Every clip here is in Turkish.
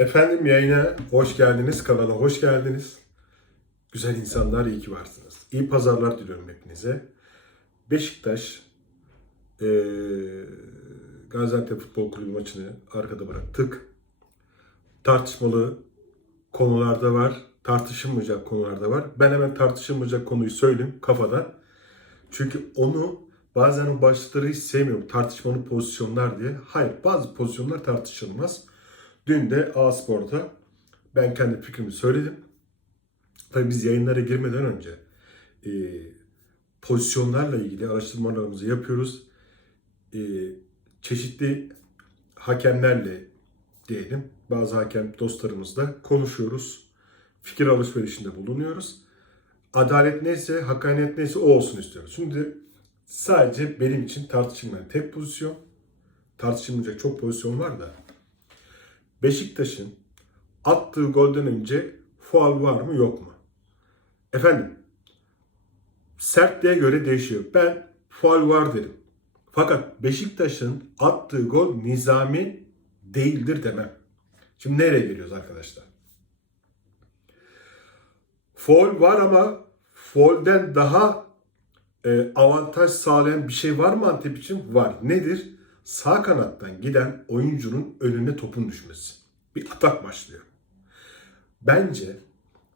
Efendim yayına hoş geldiniz, kanala hoş geldiniz. Güzel insanlar iyi ki varsınız. İyi pazarlar diliyorum hepinize. Beşiktaş eee Gaziantep Futbol Kulübü maçını arkada bıraktık. Tartışmalı konularda var, tartışılmayacak konularda var. Ben hemen tartışılmayacak konuyu söyleyeyim kafadan. Çünkü onu bazen o başlıkları hiç sevmiyorum. Tartışmalı pozisyonlar diye. Hayır bazı pozisyonlar tartışılmaz. Dün de A-Spor'da ben kendi fikrimi söyledim. Tabii biz yayınlara girmeden önce e, pozisyonlarla ilgili araştırmalarımızı yapıyoruz. E, çeşitli hakemlerle diyelim bazı hakem dostlarımızla konuşuyoruz. Fikir alışverişinde bulunuyoruz. Adalet neyse, hakkaniyet neyse o olsun istiyoruz. Şimdi sadece benim için tartışılmayan tek pozisyon, tartışılmayacak çok pozisyon var da Beşiktaş'ın attığı golden önce faul var mı yok mu? Efendim sertliğe göre değişiyor. Ben faul var derim. Fakat Beşiktaş'ın attığı gol nizami değildir demem. Şimdi nereye geliyoruz arkadaşlar? Foul var ama foul'den daha e, avantaj sağlayan bir şey var mı Antep için? Var. Nedir? Sağ kanattan giden oyuncunun önüne topun düşmesi. Bir atak başlıyor. Bence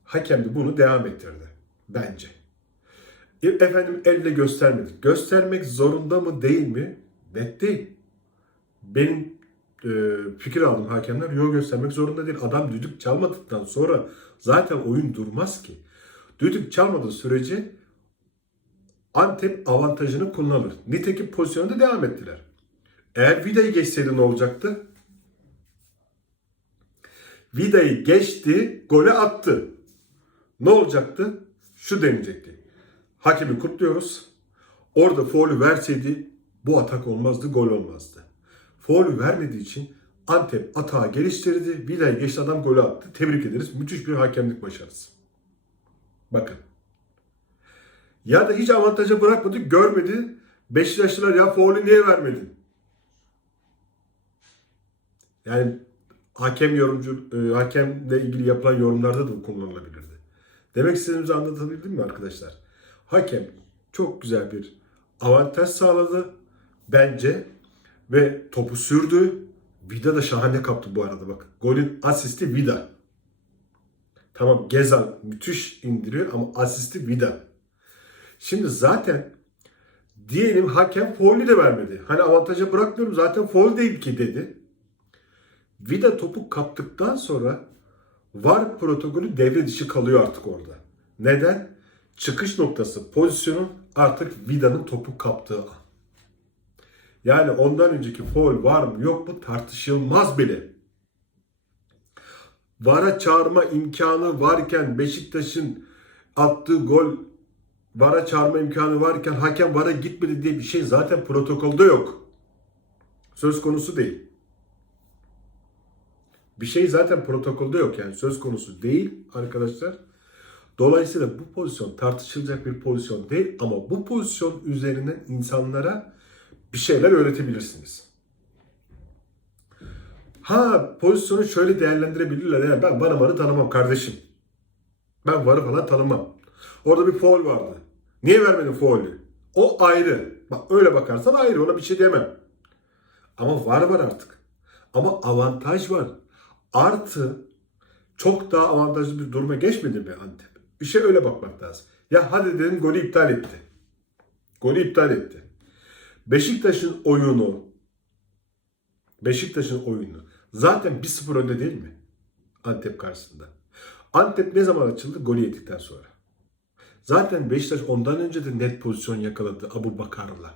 hakem de bunu devam ettirdi. Bence. E, Efendim elle göstermedi. Göstermek zorunda mı değil mi? Net değil. Benim e, fikir aldım hakemler yok göstermek zorunda değil. Adam düdük çalmadıktan sonra zaten oyun durmaz ki. Düdük çalmadığı sürece Antep avantajını kullanır. Nitekim pozisyonda devam ettiler. Eğer Vida'yı geçseydi ne olacaktı? Vida'yı geçti, gole attı. Ne olacaktı? Şu deneyecekti. Hakemi kutluyoruz. Orada faulü verseydi bu atak olmazdı, gol olmazdı. Faulü vermediği için Antep atağı geliştirdi. Vida'yı geçti adam golü attı. Tebrik ederiz. Müthiş bir hakemlik başarısı. Bakın. Ya da hiç avantaja bırakmadı, görmedi. Beşiktaşlılar ya faulü niye vermedin? Yani hakem yorumcu, e, hakemle ilgili yapılan yorumlarda da bu kullanılabilirdi. Demek istediğimizi anlatabildim mi arkadaşlar? Hakem çok güzel bir avantaj sağladı bence ve topu sürdü. Vida da şahane kaptı bu arada bak. Golün asisti Vida. Tamam Gezal müthiş indiriyor ama asisti Vida. Şimdi zaten diyelim hakem faulü de vermedi. Hani avantaja bırakmıyorum zaten faul değil ki dedi. Vida topu kaptıktan sonra VAR protokolü devre dışı kalıyor artık orada. Neden? Çıkış noktası pozisyonu artık Vida'nın topu kaptığı an. Yani ondan önceki foul var mı yok mu tartışılmaz bile. VAR'a çağırma imkanı varken Beşiktaş'ın attığı gol VAR'a çağırma imkanı varken hakem VAR'a gitmedi diye bir şey zaten protokolde yok. Söz konusu değil. Bir şey zaten protokolde yok yani söz konusu değil arkadaşlar. Dolayısıyla bu pozisyon tartışılacak bir pozisyon değil ama bu pozisyon üzerinden insanlara bir şeyler öğretebilirsiniz. Ha pozisyonu şöyle değerlendirebilirler. Yani ben varı varı tanımam kardeşim. Ben varı falan tanımam. Orada bir foul vardı. Niye vermedin faulü? O ayrı. Bak öyle bakarsan ayrı ona bir şey diyemem. Ama var var artık. Ama avantaj var. Artı çok daha avantajlı bir duruma geçmedi mi Antep? İşe öyle bakmak lazım. Ya hadi dedim golü iptal etti. Golü iptal etti. Beşiktaş'ın oyunu Beşiktaş'ın oyunu zaten 1-0 önde değil mi? Antep karşısında. Antep ne zaman açıldı? Golü yedikten sonra. Zaten Beşiktaş ondan önce de net pozisyon yakaladı Abu Bakar'la.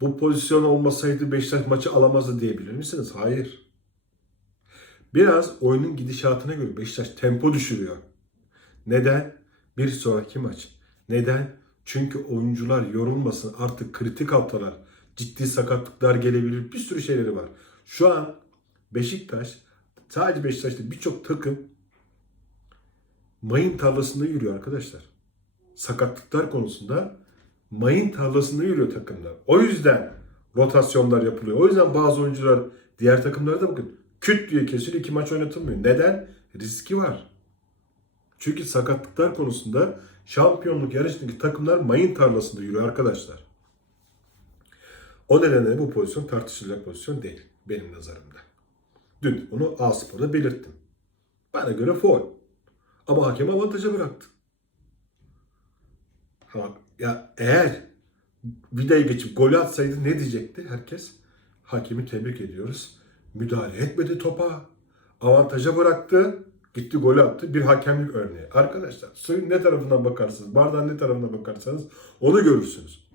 Bu pozisyon olmasaydı Beşiktaş maçı alamazdı diyebilir misiniz? Hayır. Biraz oyunun gidişatına göre Beşiktaş tempo düşürüyor. Neden? Bir sonraki maç. Neden? Çünkü oyuncular yorulmasın. Artık kritik haftalar. Ciddi sakatlıklar gelebilir. Bir sürü şeyleri var. Şu an Beşiktaş sadece Beşiktaş'ta birçok takım mayın tarlasında yürüyor arkadaşlar. Sakatlıklar konusunda mayın tarlasında yürüyor takımlar. O yüzden rotasyonlar yapılıyor. O yüzden bazı oyuncular diğer takımlarda bakın Küt diye kesiliyor iki maç oynatılmıyor. Neden? Riski var. Çünkü sakatlıklar konusunda şampiyonluk yarışındaki takımlar mayın tarlasında yürüyor arkadaşlar. O nedenle bu pozisyon tartışılacak pozisyon değil benim nazarımda. Dün onu A-Spor'da belirttim. Bana göre foul. Ama hakem avantaja bıraktı. Ha, ya eğer vidayı geçip golü atsaydı ne diyecekti herkes? Hakemi tebrik ediyoruz. Müdahale etmedi topa. Avantaja bıraktı. Gitti golü attı. Bir hakemlik örneği. Arkadaşlar suyun ne tarafından bakarsanız, bardağın ne tarafından bakarsanız onu görürsünüz.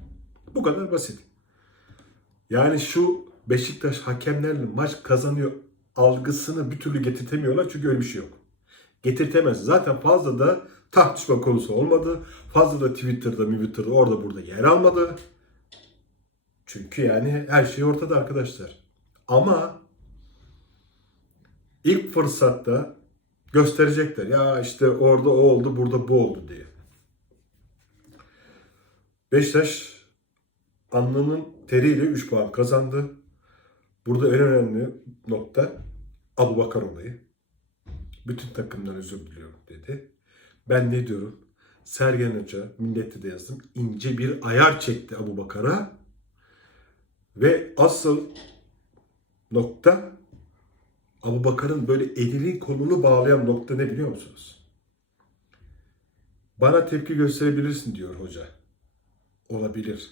Bu kadar basit. Yani şu Beşiktaş hakemlerle maç kazanıyor algısını bir türlü getirtemiyorlar çünkü öyle bir şey yok. Getirtemez. Zaten fazla da tartışma konusu olmadı. Fazla da Twitter'da, Twitter'da orada burada yer almadı. Çünkü yani her şey ortada arkadaşlar. Ama ilk fırsatta gösterecekler. Ya işte orada o oldu, burada bu oldu diye. Beşiktaş alnının teriyle 3 puan kazandı. Burada en önemli nokta Abu Bakar olayı. Bütün takımdan özür diliyorum dedi. Ben ne diyorum? Sergen Hoca, millette de yazdım, ince bir ayar çekti Abu Bakar'a. Ve asıl nokta Abu Bakar'ın böyle elinin kolunu bağlayan nokta ne biliyor musunuz? Bana tepki gösterebilirsin diyor hoca. Olabilir.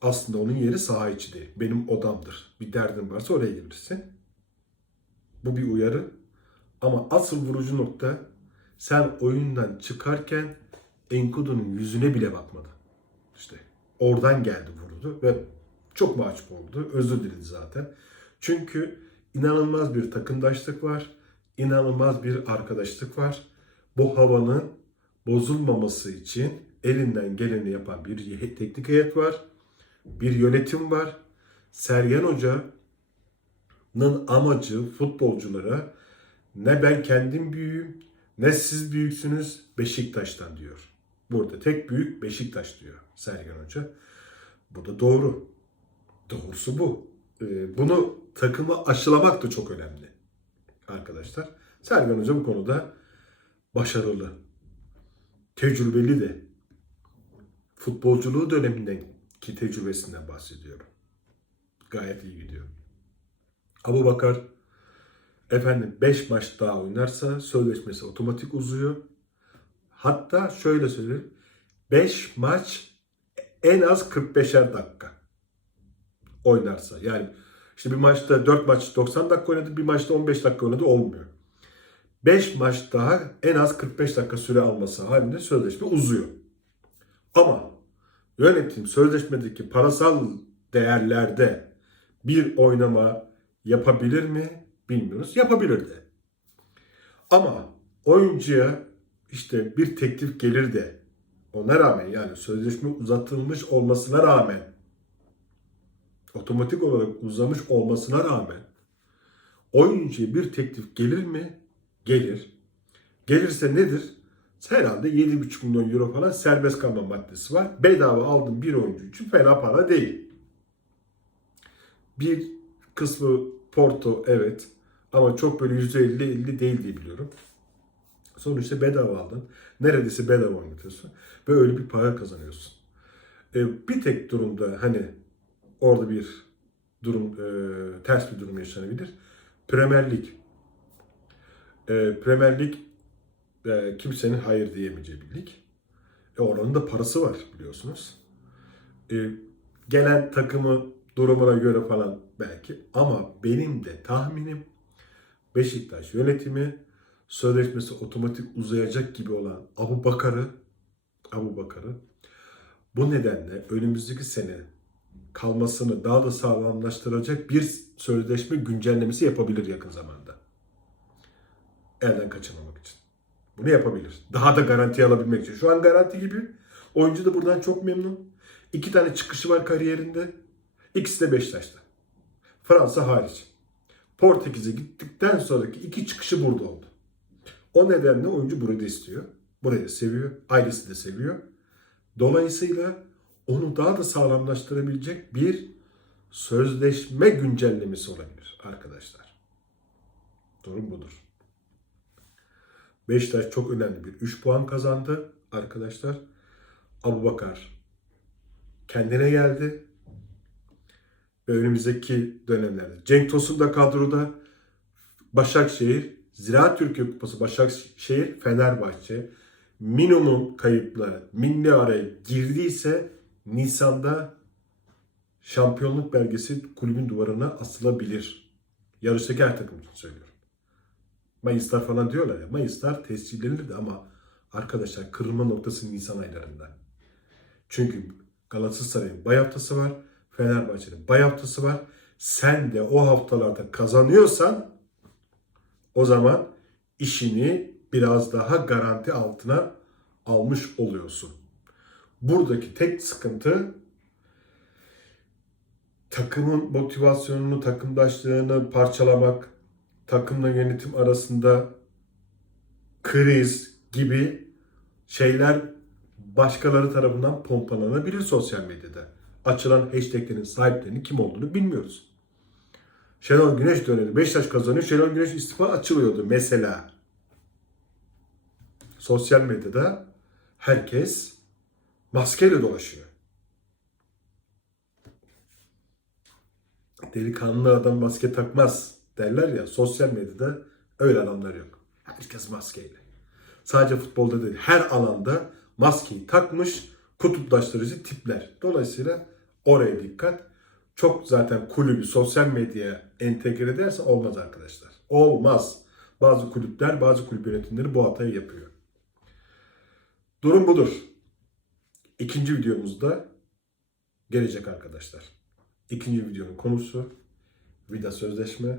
Aslında onun yeri saha içi değil. Benim odamdır. Bir derdin varsa oraya gelirsin. Bu bir uyarı. Ama asıl vurucu nokta sen oyundan çıkarken Enkudu'nun yüzüne bile bakmadı. İşte oradan geldi vurdu ve çok mahcup oldu. Özür diledi zaten. Çünkü inanılmaz bir takımdaşlık var. inanılmaz bir arkadaşlık var. Bu havanın bozulmaması için elinden geleni yapan bir teknik heyet var. Bir yönetim var. Sergen Hoca'nın amacı futbolculara ne ben kendim büyüğüm ne siz büyüksünüz Beşiktaş'tan diyor. Burada tek büyük Beşiktaş diyor Sergen Hoca. Bu da doğru. Doğrusu bu. Ee, Bunu takıma aşılamak da çok önemli arkadaşlar. Sergen Hoca bu konuda başarılı. Tecrübeli de. Futbolculuğu dönemindeki tecrübesinden bahsediyorum. Gayet iyi gidiyor. Abu Bakar efendim 5 maç daha oynarsa sözleşmesi otomatik uzuyor. Hatta şöyle söyleyeyim. 5 maç en az 45'er dakika oynarsa. Yani işte bir maçta 4 maç 90 dakika oynadı, bir maçta 15 dakika oynadı olmuyor. 5 maç daha en az 45 dakika süre alması halinde sözleşme uzuyor. Ama yönetim sözleşmedeki parasal değerlerde bir oynama yapabilir mi bilmiyoruz. Yapabilir de. Ama oyuncuya işte bir teklif gelir de ona rağmen yani sözleşme uzatılmış olmasına rağmen otomatik olarak uzamış olmasına rağmen oyuncuya bir teklif gelir mi? Gelir. Gelirse nedir? Herhalde 7,5 milyon euro falan serbest kalma maddesi var. Bedava aldım bir oyuncu için fena para değil. Bir kısmı Porto evet ama çok böyle %50-50 değil diye biliyorum. Sonuçta bedava aldın. Neredeyse bedava oynatıyorsun. Ve öyle bir para kazanıyorsun. Ee, bir tek durumda hani orada bir durum e, ters bir durum yaşanabilir. Premier Lig. E, Premier Lig e, kimsenin hayır diyemeyeceği bir lig. E, oranın da parası var biliyorsunuz. E, gelen takımı durumuna göre falan belki ama benim de tahminim Beşiktaş yönetimi sözleşmesi otomatik uzayacak gibi olan Abu Bakar'ı Abu Bakar'ı bu nedenle önümüzdeki sene kalmasını daha da sağlamlaştıracak bir sözleşme güncellemesi yapabilir yakın zamanda. Elden kaçırmamak için. Bunu yapabilir. Daha da garanti alabilmek için. Şu an garanti gibi. Oyuncu da buradan çok memnun. İki tane çıkışı var kariyerinde. İkisi de Beşiktaş'ta. Fransa hariç. Portekiz'e gittikten sonraki iki çıkışı burada oldu. O nedenle oyuncu burada istiyor. Burayı seviyor. Ailesi de seviyor. Dolayısıyla onu daha da sağlamlaştırabilecek bir sözleşme güncellemesi olabilir arkadaşlar. Durum budur. Beşiktaş çok önemli bir 3 puan kazandı arkadaşlar. Abubakar kendine geldi. Ve önümüzdeki dönemlerde Cenk Tosun da kadroda Başakşehir, Ziraat Türkiye Kupası Başakşehir, Fenerbahçe minimum kayıpla milli araya girdiyse Nisan'da şampiyonluk belgesi kulübün duvarına asılabilir. Yarıştaki her takım söylüyorum. Mayıslar falan diyorlar ya. Mayıslar tescillenirdi ama arkadaşlar kırılma noktası Nisan aylarında. Çünkü Galatasaray'ın bay haftası var. Fenerbahçe'nin bay haftası var. Sen de o haftalarda kazanıyorsan o zaman işini biraz daha garanti altına almış oluyorsun. Buradaki tek sıkıntı takımın motivasyonunu, takımdaşlığını parçalamak, takımla yönetim arasında kriz gibi şeyler başkaları tarafından pompalanabilir sosyal medyada. Açılan hashtaglerin sahiplerinin kim olduğunu bilmiyoruz. Şenol Güneş dönemi Beşiktaş kazanıyor. Şenol Güneş istifa açılıyordu mesela. Sosyal medyada herkes maskeyle dolaşıyor. Delikanlı adam maske takmaz derler ya. Sosyal medyada öyle adamlar yok. Herkes maskeyle. Sadece futbolda değil, her alanda maskeyi takmış kutuplaştırıcı tipler. Dolayısıyla oraya dikkat. Çok zaten kulübü sosyal medyaya entegre ederse olmaz arkadaşlar. Olmaz. Bazı kulüpler, bazı kulüp yönetimleri bu hatayı yapıyor. Durum budur. İkinci videomuzda gelecek arkadaşlar. İkinci videonun konusu Vida Sözleşme.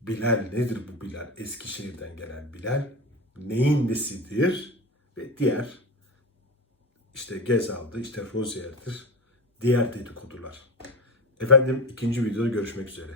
Bilal nedir bu Bilal? Eskişehir'den gelen Bilal. Neyin nesidir? Ve diğer işte Gezal'dı, işte Rozier'dir. Diğer dedikodular. Efendim ikinci videoda görüşmek üzere.